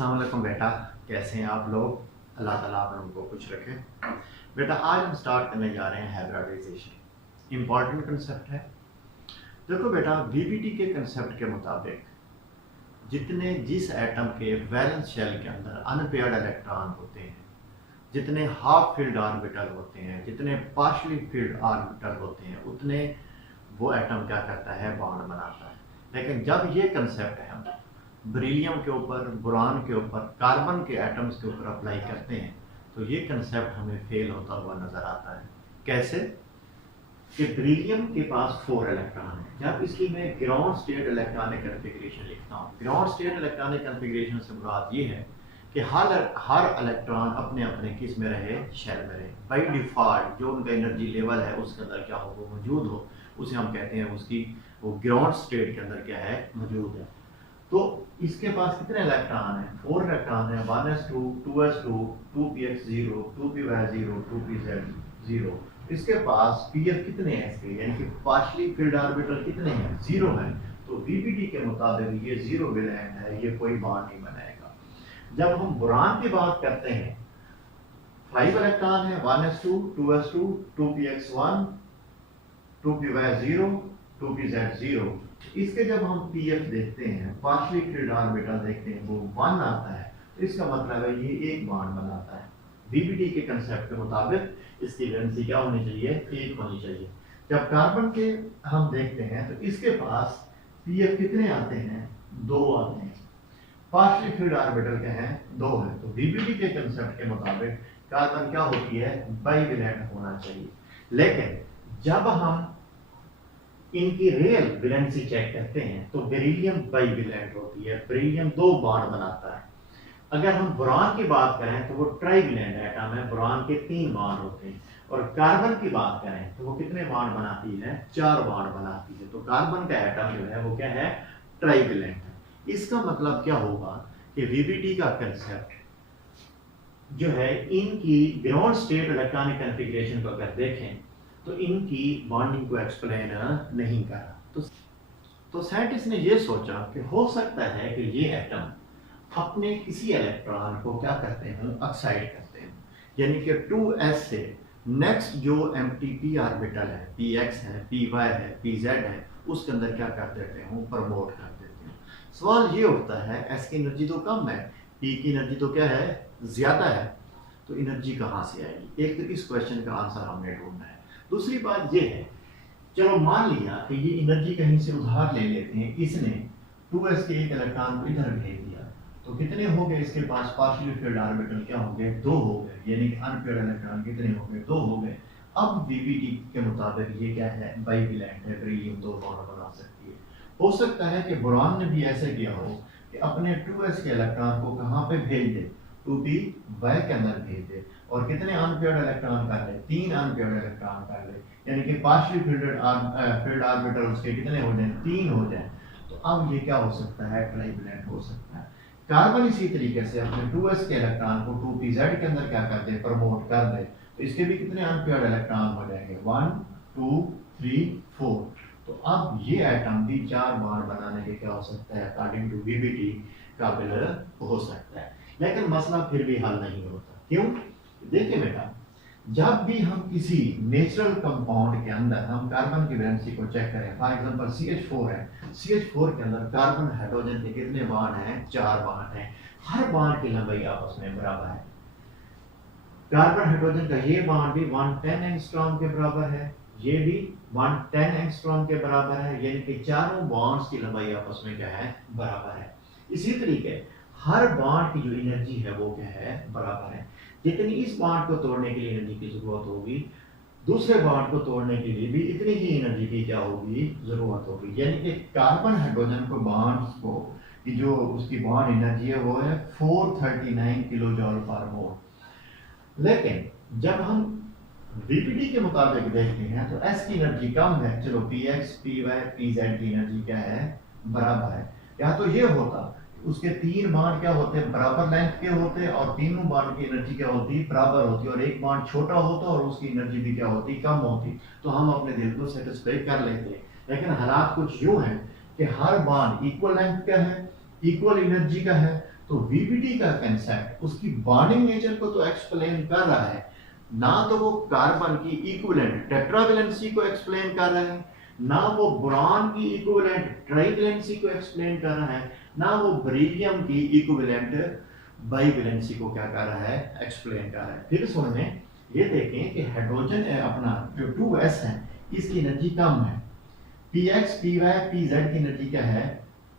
अस्सलाम वालेकुम बेटा, कैसे हैं आप लोग? अल्लाह ताला आप लोगों को खुश रखे। बेटा आज हम स्टार्ट करने जा रहे हैं हाइब्रिडाइजेशन। इम्पॉर्टेंट कंसेप्ट है। देखो बेटा, वीबीटी के कंसेप्ट के मुताबिक जिस एटम के वैलेंस शेल के अंदर अनपेयर्ड इलेक्ट्रॉन होते हैं, जितने हाफ फील्ड ऑर्बिटल होते हैं, जितने पार्शली फील्ड ऑर्बिटल होते हैं, उतने वो एटम क्या करता है, बॉन्ड बनाता है। लेकिन जब ये कंसेप्ट है हम बेरिलियम के ऊपर, बोरान के ऊपर, कार्बन के एटम्स के ऊपर अप्लाई करते हैं तो ये कंसेप्ट हमें फेल होता हुआ नजर आता है। कैसे कि बेरिलियम के पास 4 इलेक्ट्रॉन है। जब इसकी मैं ग्राउंड स्टेट इलेक्ट्रॉनिक कॉन्फ़िगरेशन लिखता हूँ, ग्राउंड स्टेट इलेक्ट्रॉनिक कॉन्फ़िगरेशन से मुराद ये है कि हर इलेक्ट्रॉन अपने अपने किस में रहे, शेल में रहे। बाई डिफ़ॉल्ट जो उनका एनर्जी लेवल है उसके अंदर क्या हो, वो मौजूद हो, उसे हम कहते हैं उसकी वो ग्राउंड स्टेट के अंदर क्या है, मौजूद है। तो इसके पास कितने इलेक्ट्रॉन हैं? 4 इलेक्ट्रॉन है। 1s2, 2s2, 2px0, 2py0, 2pz0। इसके पास pf कितने हैं इसके, यानी कि पार्शली फील्ड ऑर्बिटल कितने हैं? 0 है। तो वीबीटी के मुताबिक ये 0 वैलेंट है, ये कोई बॉन्ड नहीं बनाएगा। जब हम बोरान की बात करते हैं, 5 इलेक्ट्रॉन है। 1s2, 2s2, 2px1, 2py0, 2pz0। इसके जब हम पीएफ देखते हैं, पार्शली फील्ड ऑर्बिटल देखते हैं, वो 1 आता है, तो इसका मतलब है ये एक बॉन्ड बनाता है। वीबीटी के कंसेप्ट के मुताबिक इसकी वैलेंसी क्या होनी चाहिए? 1 होनी चाहिए। जब कार्बन के हम देखते हैं तो इसके पास पीएफ कितने आते हैं? 2 आते हैं। पार्शली फील्ड ऑर्बिटल क्या है? 2 है। तो वीबीटी के कंसेप्ट के मुताबिक कार्बन क्या होती है? बाइवेलेंट होना चाहिए। लेकिन जब हम इनकी रियल वैलेंसी चेक करते हैं तो बेरिलियम बाइवेलेंट होती है, बेरिलियम 2 बॉन्ड बनाता है। अगर हम बोरान की बात करें तो वो ट्राइवेलेंट एटम है, बोरान के 3 बॉन्ड होते हैं। और कार्बन की बात करें तो वो कितने बॉन्ड बनाती है? 4 बॉन्ड बनाती है। तो कार्बन का एटम जो है वो क्या है? ट्राइवेलेंट है। इसका मतलब क्या होगा कि वीबीटी का कंसेप्ट जो है, इनकी ग्राउंड स्टेट इलेक्ट्रॉनिक कॉन्फ़िगरेशन को अगर देखें तो इनकी बॉन्डिंग को एक्सप्लेन नहीं करा। तो साइंटिस्ट ने ये सोचा कि हो सकता है कि ये एटम अपने किसी इलेक्ट्रॉन को क्या करते हैं? ऑक्साइड करते हैं। यानी कि 2s से नेक्स्ट जो एम्प्टी p ऑर्बिटल है, px है, py है, pz है, उसके अंदर क्या कर देते हैं? प्रमोट कर देते हैं। सवाल ये उठता है, s की एनर्जी तो कम है, p की एनर्जी तो क्या है? ज्यादा है। तो एनर्जी कहाँ से आएगी? एक तो इस क्वेश्चन का आंसर हमने ढूंढना है। दूसरी बात ये है, चलो मान लिया कि ये एनर्जी कहीं से उधार ले लेते हैं, इसने 2s के एक इलेक्ट्रॉन को इधर भेज दिया, तो कितने हो गए इसके पास? पार्शियल फील्ड ऑर्बिटल क्या हो गए? 2 हो गए। यानी कि अनपेयर्ड इलेक्ट्रॉन कितने हो गए? 2 हो गए। अब वीबीटी के मुताबिक ये क्या है? बाइवेलेंट है, बेरिलियम 2 बॉन्ड बना सकती है। हो सकता है कि बोरान ने भी ऐसे किया हो कि अपने 2s के इलेक्ट्रॉन को कहाँ पे भेज दे? 2p y के अंदर भेज दे, और कितने अनपेयर्ड इलेक्ट्रॉन कर ले? 3 अनपेयर्ड इलेक्ट्रॉन कर ले, यानी कि पार्शियल फील्ड ऑर्बिटल उसके कितने हो जाए? 3 हो जाए। तो अब ये क्या हो सकता है? ट्राइवेलेंट हो सकता है। कार्बन इसी तरीके से अपने 2s के इलेक्ट्रॉन को 2pz के अंदर क्या कर दे? प्रमोट कर दे, तो इसके भी कितने अनपेयर्ड इलेक्ट्रॉन हो जाएंगे? 1 2 3 4। तो अब ये एटम भी 4 बॉन्ड बनाने के क्या हो सकता है? अकॉर्डिंग टू वीबीटी काबिल हो सकता है। लेकिन मसला फिर भी हल नहीं होता। क्यों? देखिए बेटा, जब भी हम किसी नेचुरल कंपाउंड के अंदर हम कार्बन की वैलेंसी को चेक करें, फॉर एग्जांपल CH4 है, CH4 के अंदर कार्बन हाइड्रोजन के कितने बॉन्ड हैं? 4 बॉन्ड हैं। हर बॉन्ड की लंबाई आपस में बराबर है। कार्बन हाइड्रोजन का ये बॉन्ड भी 110 एंगस्ट्रॉम के बराबर है, ये भी 110 एंगस्ट्रॉम के बराबर है, यानी कि चारों बॉन्ड्स की लंबाई आपस में क्या है? बराबर है। इसी तरीके हर बॉन्ड की जो एनर्जी है वो क्या है? बराबर है। जितनी इस बॉन्ड को तोड़ने के लिए एनर्जी की जरूरत होगी, दूसरे बॉन्ड को तोड़ने के लिए भी इतनी ही एनर्जी की क्या होगी? जरूरत होगी। यानी कि कार्बन हाइड्रोजन को बॉन्ड्स को की जो उसकी बॉन्ड एनर्जी है वो है 439 किलो जॉल पर मोल। लेकिन जब हम वीबीटी के मुताबिक देखते हैं तो s की एनर्जी कम है। चलो px, py, pz की एनर्जी क्या है? बराबर है। या तो ये होता उसके 3 बॉन्ड क्या होते हैं? बराबर लेंथ के होते, और तीनों बॉन्ड की एनर्जी क्या होती? बराबर होती, और एक बॉन्ड छोटा होता और उसकी एनर्जी भी क्या होती? कम होती। तो हम अपने दिल को सेटिस्फाई कर लेते। लेकिन हालात कुछ यूं हैं कि हर बॉन्ड इक्वल लेंथ का है, इक्वल एनर्जी का है, तो वीबीटी का कंसेप्ट उसकी बॉन्डिंग नेचर को तो एक्सप्लेन कर रहा है, ना तो वो कार्बन की इक्विवेलेंट टेट्रावेलेंसी को एक्सप्लेन कर रहा है, ना वो बोरॉन की इक्विवेलेंट ट्राइवेलेंसी को एक्सप्लेन कर रहा है, ना वो बेरिलियम की इक्विवेलेंट बाइवेलेंसी को क्या कर रहा है, एक्सप्लेन कर रहा है। फिर सुनने ये देखें कि हाइड्रोजन अपना जो 2s है इसकी एनर्जी कम है, px py pz की एनर्जी क्या है,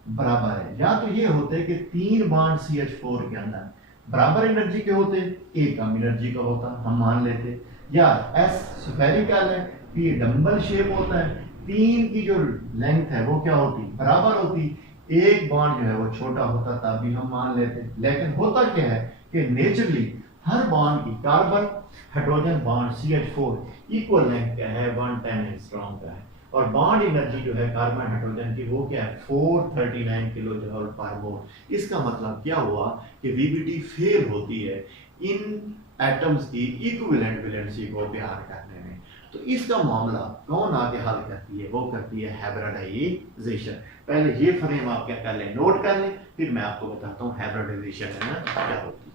बराबर है। या तो ये होते कि 3 बॉन्ड CH4 के अंदर बराबर एनर्जी के होते, एक कम एनर्जी का होता, हम मान लेते, या s स्फेरिकल है, p डंबल शेप होता है, 3 की जो लेंथ है वो क्या होती, बराबर होती, एक बॉन्ड जो है वो छोटा होता, तब भी हम मान लेते। लेकिन होता क्या है कि नेचुरली हर बॉन्ड की carbon hydrogen bond CH4 equal length क्या है, 110 एंगस्ट्रॉम का है, और बॉन्ड एनर्जी जो है कार्बन हाइड्रोजन की वो क्या है, 439 किलो जूल पर मोल। इसका मतलब क्या हुआ कि वीबीटी फेल होती है इन एटम्स की इक्विवेलेंट वैलेंसी को प्यार करने में। तो इसका मामला कौन आगे हल करती है, वो करती है हाइब्रिडाइजेशन। पहले ये फ्रेम आप क्या कर लें, नोट कर लें, फिर मैं आपको बताता हूँ हाइब्रिडाइजेशन है ना क्या होती है।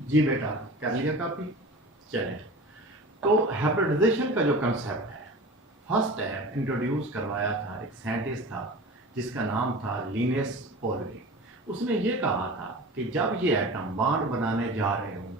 जी बेटा कर लिया कॉपी, चले। तो हाइब्रिडाइजेशन का जो कंसेप्ट है, फर्स्ट टाइम इंट्रोड्यूस करवाया था एक साइंटिस्ट था जिसका नाम था लिनेस पॉली। उसने ये कहा था कि जब ये एटम बॉन्ड बनाने जा रहे हों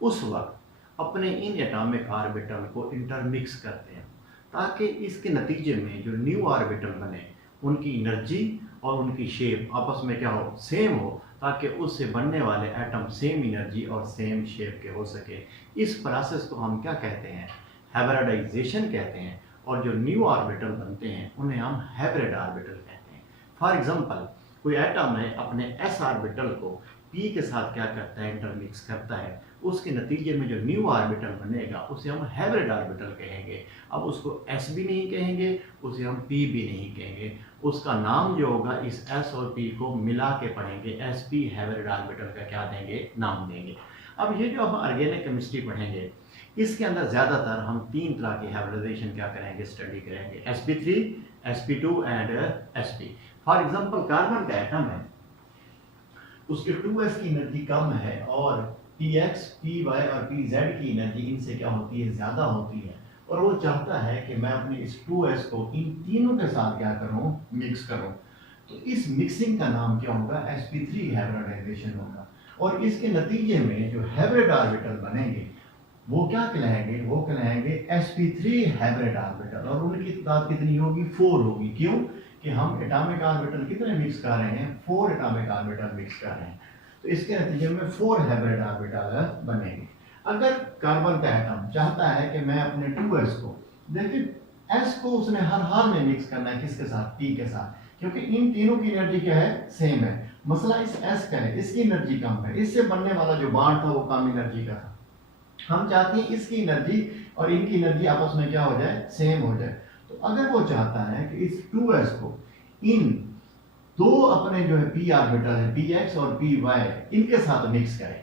उस वक्त अपने इन एटॉमिक ऑर्बिटल को इंटरमिक्स करते हैं, ताकि इसके नतीजे में जो न्यू ऑर्बिटल बने उनकी एनर्जी और उनकी शेप आपस में क्या हो, सेम हो, ताकि उससे बनने वाले एटम सेम एनर्जी और सेम शेप के हो सके। इस प्रोसेस को हम क्या कहते हैं, हाइब्रिडाइजेशन कहते हैं। और जो न्यू ऑर्बिटल बनते हैं उन्हें हम हाइब्रिड ऑर्बिटल कहते हैं। फॉर एग्जांपल कोई एटम है अपने s ऑर्बिटल को p के साथ क्या करता है, इंटरमिक्स करता है, उसके नतीजे में जो न्यू ऑर्बिटल बनेगा उसे हम हाइब्रिड ऑर्बिटल कहेंगे। अब उसको s भी नहीं कहेंगे, उसे हम p भी नहीं कहेंगे, उसका नाम जो होगा इस s और p को मिला के पढ़ेंगे, sp हाइब्रिड ऑर्बिटल का क्या देंगे, नाम देंगे। अब ये जो हम ऑर्गेनिक केमिस्ट्री पढ़ेंगे इसके अंदर ज़्यादातर हम 3 तरह की हाइब्रिडाइजेशन क्या करेंगे, स्टडी करेंगे, sp3, sp2 and sp। For example carbon का एटम है, उसके 2s की एनर्जी कम है और px, py और pz की एनर्जी इनसे क्या होती है, ज़्यादा होती है, और वो चाहता है कि मैं अपने इस 2s को इन तीनों के साथ क्या करूं, मिक्स करूं। तो इस मिक्सिंग का नाम क्या होगा, sp3 हाइब्रिडाइजेशन होगा। और इसके नतीजे में जो हाइब्रिड ऑर्बिटल बनेंगे वो क्या कहलाएंगे, वो कहलाएंगे sp3 हाइब्रिड ऑर्बिटल, और उनकी तादाद कितनी होगी, 4 होगी। क्यों कि हम एटॉमिक ऑर्बिटल कितने मिक्स कर रहे हैं, 4 एटॉमिक ऑर्बिटल मिक्स कर रहे हैं, तो इसके नतीजे में 4 हाइब्रिड ऑर्बिटल बनेंगे। अगर कार्बन का एटम चाहता है कि मैं अपने 2s को, देखिए s को उसने हर हाल में मिक्स करना है, किसके साथ, p के साथ, क्योंकि इन तीनों की एनर्जी क्या है, सेम है। मसला इस s का है, इसकी एनर्जी कम है, इससे बनने वाला जो बॉन्ड था वो कम एनर्जी का था। हम चाहते हैं इसकी एनर्जी और इनकी एनर्जी आपस में क्या हो जाए, सेम हो जाए। तो अगर वो चाहता है कि इस 2s को इन दो अपने जो है p ऑर्बिटल है, px और py, इनके साथ मिक्स करें,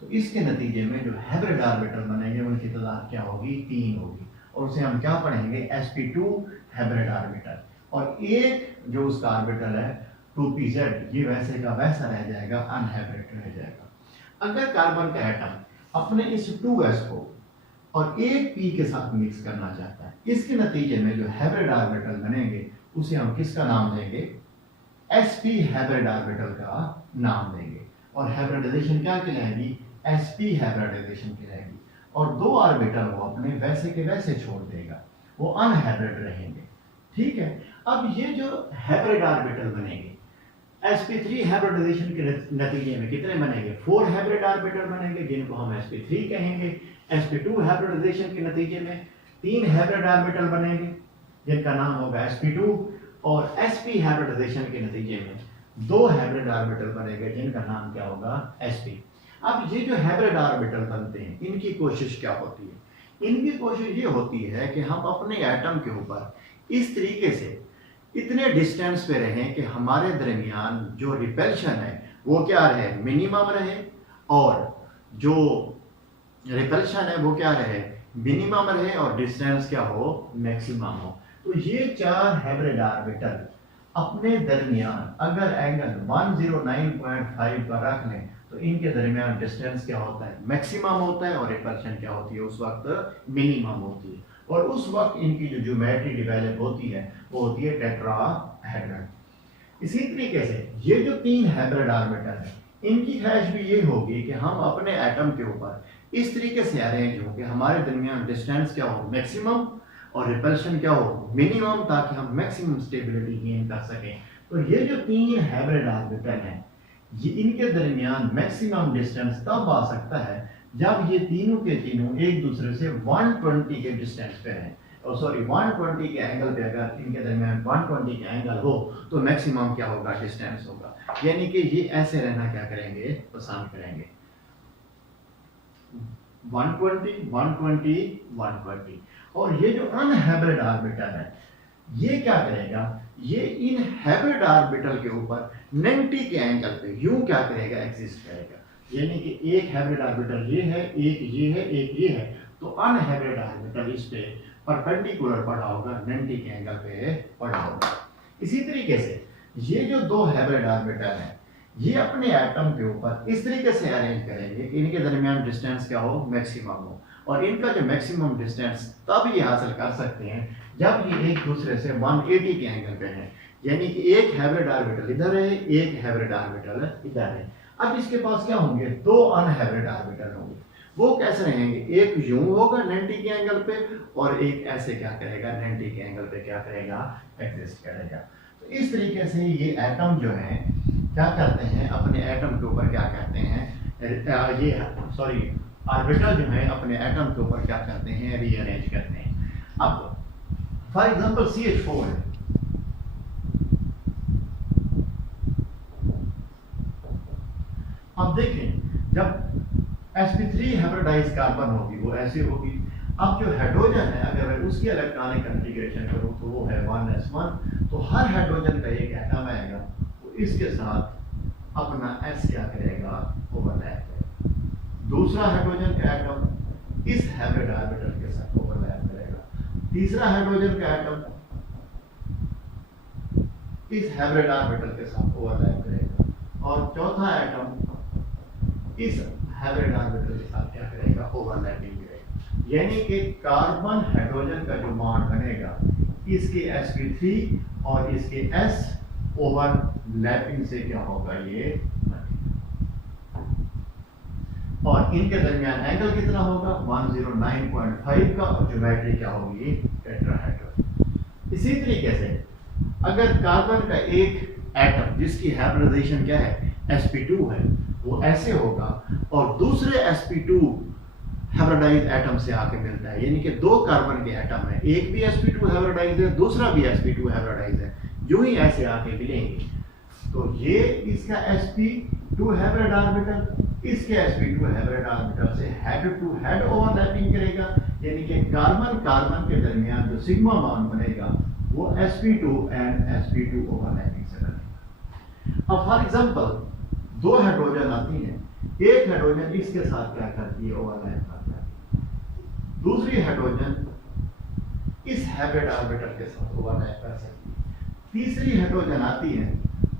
तो इसके नतीजे में जो हाइब्रिड ऑर्बिटल बनेंगे उनकी तादाद क्या होगी, 3 होगी, और उसे हम क्या पढ़ेंगे, sp2 हाइब्रिड ऑर्बिटल। और एक जो उसका ऑर्बिटल है 2pz, ये वैसे का वैसा रह जाएगा, अनहाइब्रिड रह जाएगा। अगर कार्बन का एटम अपने इस 2s को और एक p के साथ मिक्स करना चाहता है, इसके नतीजे में जो हाइब्रिड ऑर्बिटल बनेंगे उसे हम किसका नाम देंगे, sp हाइब्रिड ऑर्बिटल का नाम देंगे। और हाइब्रिडाइजेशन क्या कहलाएगी, sp हाइब्रिडाइजेशन कहलाएगी। और 2 ऑर्बिटल वो अपने वैसे के वैसे छोड़ देगा, वो अनहाइब्रिड रहेंगे। ठीक है, अब ये जो हाइब्रिड ऑर्बिटल बनेंगे sp3 हाइब्रिडाइजेशन के नतीजे में कितने बनेंगे, 4 हाइब्रिड ऑर्बिटल बनेंगे जिनको हम sp3 कहेंगे। sp2 हाइब्रिडाइजेशन के नतीजे में 3 हाइब्रिड ऑर्बिटल बनेंगे जिनका नाम होगा sp2, और sp हाइब्रिडाइजेशन के नतीजे में 2 हाइब्रिड ऑर्बिटल बनेंगे जिनका नाम क्या होगा, sp। अब ये जो हाइब्रिड ऑर्बिटल बनते हैं इनकी कोशिश क्या होती है, इनकी कोशिश ये होती है कि हम अपने एटम के ऊपर इस तरीके से इतने डिस्टेंस पे रहें कि हमारे दरमियान जो रिपल्शन है वो क्या रहे, मिनिमम रहे, और जो रिपल्शन है वो क्या रहे, मिनिमम रहे, और डिस्टेंस क्या हो, मैक्सिमम हो। तो ये चार हाइब्रिड ऑर्बिटल अपने दरमियान अगर एंगल 109.5 का रख लें तो इनके दरमियान डिस्टेंस क्या होता है, मैक्सिमम होता है, और रिपल्शन क्या होती है, उस वक्त मिनिमम होती है। और उस वक्त इनकी जो ज्योमेट्री डेवलप होती है वो होती है टेट्राहेड्रन। इसी तरीके से ये जो तीन हाइब्रिड ऑर्बिटल है इनकी ख्वाहिश भी ये होगी कि हम अपने एटम के ऊपर इस तरीके से अरेंज हो कि हमारे दरमियान डिस्टेंस क्या हो, मैक्सिमम, और रिपल्शन क्या हो, मिनिमम, ताकि हम मैक्सिमम स्टेबिलिटी गेन कर सकें। तो ये जो तीन हाइब्रिड ऑर्बिटल हैं ये इनके दरमियान मैक्सिमम डिस्टेंस तब आ सकता है जब ये तीनों के तीनों एक दूसरे से 120 के डिस्टेंस पे हैं, और सॉरी 120 के एंगल पे अगर इनके दरमियान 120 के एंगल हो तो मैक्सिमम क्या होगा, डिस्टेंस होगा। यानी कि ये ऐसे रहना क्या करेंगे, पसंद करेंगे। 120 120 120। और ये जो अनहाइब्रिड ऑर्बिटल है ये क्या करेगा, ये इन हाइब्रिड ऑर्बिटल के ऊपर 90 के एंगल पे यूं क्या करेगा, एग्जिस्ट करेगा। यानी कि एक हाइब्रिड ऑर्बिटल ये है, एक ये है, एक ये है, तो अनहाइब्रिड ऑर्बिटल इस पे परपेंडिकुलर पड़ा होगा, 90 के एंगल पे पड़ा होगा। इसी तरीके से ये जो दो हाइब्रिड ऑर्बिटल हैं ये अपने एटम के ऊपर इस तरीके से अरेंज करेंगे कि इनके दरमियान डिस्टेंस क्या हो, मैक्सिमम हो। और इनका जो मैक्सिमम डिस्टेंस तब ये हासिल कर सकते हैं जब ये एक दूसरे से 180 के एंगल पे हैं। यानी कि एक हाइब्रिड ऑर्बिटल इधर है, एक हाइब्रिड ऑर्बिटल इधर है। अब इसके पास क्या होंगे, दो अनहाइब्रिड ऑर्बिटल होंगे। वो कैसे रहेंगे, एक यूं होगा 90 के एंगल पे और एक ऐसे क्या करेगा, 90 के एंगल पे क्या करेगा, एग्जिस्ट करेगा। तो इस तरीके से ये एटम जो है क्या करते हैं, अपने एटम के ऊपर क्या करते हैं, ये सॉरी ऑर्बिटल जो है अपने एटम के ऊपर क्या करते हैं, रीअरेंज करते हैं। अब फॉर एग्जांपल CH4 है, अब देखें जब sp3 हाइब्रिडाइज कार्बन होगी वो ऐसे होगी। अब जो हाइड्रोजन है अगर मैं उसकी इलेक्ट्रॉनिक कॉन्फ़िगरेशन करूं तो वो है 1s1। तो हर हाइड्रोजन का एक एटम आएगा वो इसके साथ अपना s क्या करेगा, ओवरलैप करेगा। दूसरा हाइड्रोजन का एटम इस हाइब्रिड ऑर्बिटल के साथ ओवरलैप करेगा। तीसरा हाइड्रोजन का एटम इस हाइब्रिड ऑर्बिटल के साथ ओवरलैप करेगा। और चौथा एटम इस हाइब्रिड ऑर्बिटल के साथ क्या करेगा, ओवरलैपिंग करेगा। यानी कि कार्बन हाइड्रोजन का जो बॉन्ड बनेगा इसके sp3 और इसके s ओवरलैपिंग से क्या होगा, ये और इनके दरमियान एंगल कितना होगा, 109.5 का, और ज्योमेट्री क्या होगी, टेट्राहेड्रन। इसी तरीके से अगर कार्बन का एक एटम जिसकी हाइब्रिडाइजेशन क्या है, sp2 है, वो ऐसे होगा और दूसरे sp2 हाइब्रिडाइज्ड एटम से आके मिलता है। यानी कि दो कार्बन के एटम है, एक भी sp2 हाइब्रिडाइज्ड है, दूसरा भी sp2 हाइब्रिडाइज्ड है, जो ही ऐसे आके मिलेंगे तो ये इसका sp2 हाइब्रिड ऑर्बिटल इसके sp2 हाइब्रिड ऑर्बिटल से हेड टू हेड ओवरलैपिंग करेगा। यानी कि कार्बन कार्बन के दरमियान जो सिग्मा बॉन्ड बनेगा वो sp2 एंड sp2 ओवरलैपिंग से बनेगा। अब फॉर एग्जांपल दो हाइड्रोजन आती हैं, एक हाइड्रोजन इसके साथ क्या करती है, ओवरलैप करती है। दूसरी हाइड्रोजन इस हाइब्रिड ऑर्बिटल के साथ ओवरलैप कर सकती है। तीसरी हाइड्रोजन आती है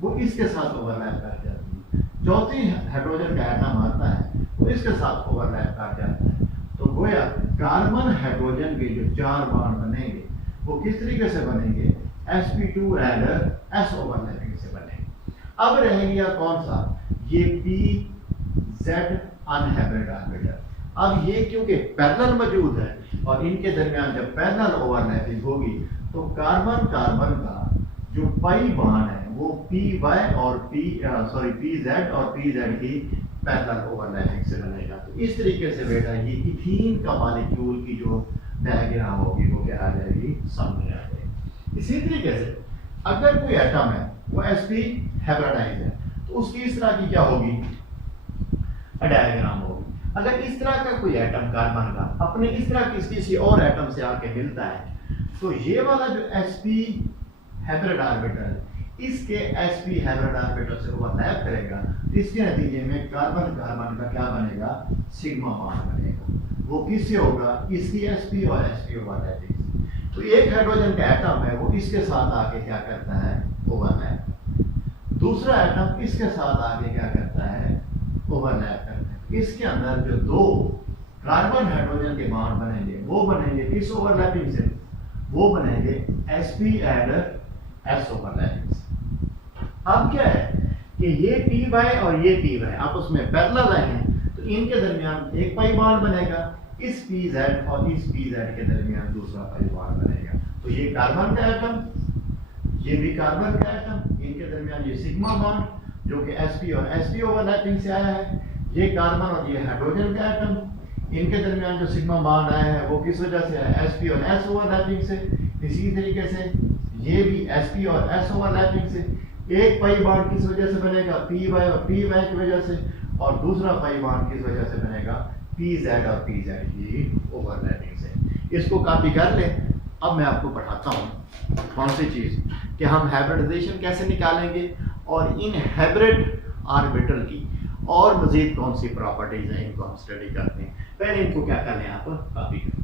वो इसके साथ ओवरलैप कर जाती है। चौथी हाइड्रोजन का एटम आता है वो इसके साथ ओवरलैप कर जाता है। तो गोया कार्बन हाइड्रोजन के जो चार बॉन्ड बनेंगे वो किस तरीके से बनेंगे, sp2 एंड s ओवरलैपिंग से बनेंगे। अब रह गया कौन सा, ये pz अनहाइब्रिड ऑर्बिटल। अब ये क्योंकि पैरेलल मौजूद है और इनके दरमियान जब पैरेलल ओवरलैपिंग होगी तो कार्बन कार्बन का जो पाई बॉन्ड है वो py और pz और pz की पैरेलल ओवरलैपिंग से बनेगा। तो इस तरीके से बेटा ये इथीन का मॉलिक्यूल की जो डायग्राम होगी वो क्या आ जाएगी, सामने आ जाएगी। इसी तरीके से अगर कोई एटम है वो sp हाइब्रिडाइज्ड है तो उसकी इस तरह की क्या होगी, डायग्राम होगी। अगर इस तरह का कोई एटम कार्बन का अपने इस तरह की किसी और एटम से आके मिलता है तो ये वाला जो sp हाइब्रिड ऑर्बिटल इसके sp हाइब्रिड ऑर्बिटल से ओवरलैप करेगा। इसके नतीजे में कार्बन कार्बन का क्या बनेगा, सिग्मा बॉन्ड बनेगा। वो किससे होगा, इसकी sp और sp ओवरलैपिंग से। तो एक हाइड्रोजन का एटम है वो इसके साथ आके क्या करता है, ओवरलैप। दूसरा एटम इसके साथ आके क्या करता है, ओवरलैप करता है। इसके अंदर जो दो कार्बन हाइड्रोजन के बॉन्ड बनेंगे वो बनेंगे किस ओवरलैपिंग से, वो बनेंगे sp एंड s ओवरलैपिंग से। अब क्या है कि ये py और ये py आपस में पैरेलल हैं, तो इनके दरमियान एक पाई बॉन्ड बनेगा, इस pz और इस pz के दरमियान दूसरा पाई बॉन्ड बनेगा। तो ये कार्बन का एटम, ये भी कार्बन का एटम, इनके दरमियान ये सिग्मा बॉन्ड जो कि sp और sp ओवरलैपिंग से आया है। ये कार्बन और ये हाइड्रोजन का एटम, इनके दरमियान जो सिग्मा बॉन्ड आया है वो किस वजह से है, sp और s ओवरलैपिंग से। इसी तरीके से ये भी sp और s ओवरलैपिंग से। एक पाई बॉन्ड किस वजह से बनेगा, py और py की वजह से, और दूसरा पाई बॉन्ड किस वजह से बनेगा, pz और pz की ओवरलैपिंग से। इसको कॉपी कर ले। अब मैं आपको पढ़ाता हूँ कौन सी चीज़ कि हम हाइब्रिडाइजेशन कैसे निकालेंगे और इन हाइब्रिड ऑर्बिटल की और मजीद कौन सी प्रॉपर्टीज हैं, इनको हम स्टडी करते हैं। पहले इनको क्या करना है, आप कॉपी करें।